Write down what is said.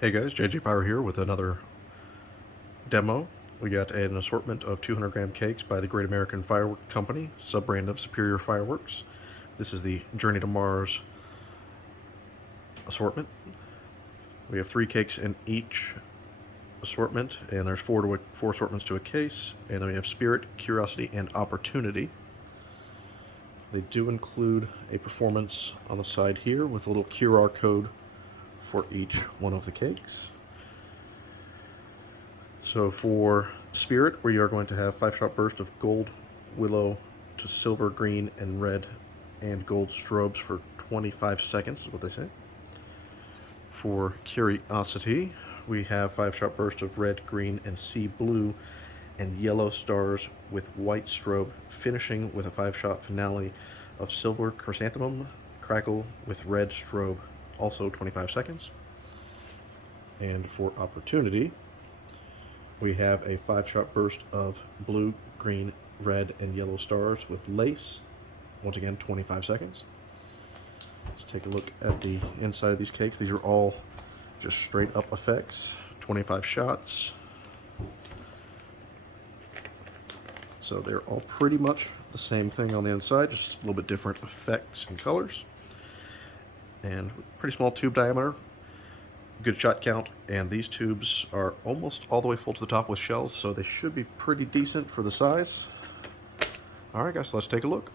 Hey guys, JG-Pyro here with another demo. We got an assortment of 200 gram cakes by the Great American Firework Company, sub-brand of Superior Fireworks. This is the Journey to Mars assortment. We have 3 cakes in each assortment, and there's 4 assortments to a case, and then we have Spirit, Curiosity, and Opportunity. They do include a performance on the side here with a little QR code for each one of the cakes. So for Spirit, we are going to have 5-shot burst of gold, willow to silver, green, and red, and gold strobes for 25 seconds, is what they say. For Curiosity, we have 5-shot burst of red, green, and sea blue, and yellow stars with white strobe, finishing with a 5-shot finale of silver chrysanthemum crackle with red strobe, also 25 seconds. And for Opportunity, we have a 5-shot burst of blue, green, red, and yellow stars with lace, once again 25 seconds. Let's take a look at the inside of these cakes. These are all just straight up effects, 25 shots. So they're all pretty much the same thing on the inside, just a little bit different effects and colors. And pretty small tube diameter, good shot count, and these tubes are almost all the way full to the top with shells, so they should be pretty decent for the size. Alright guys, let's take a look.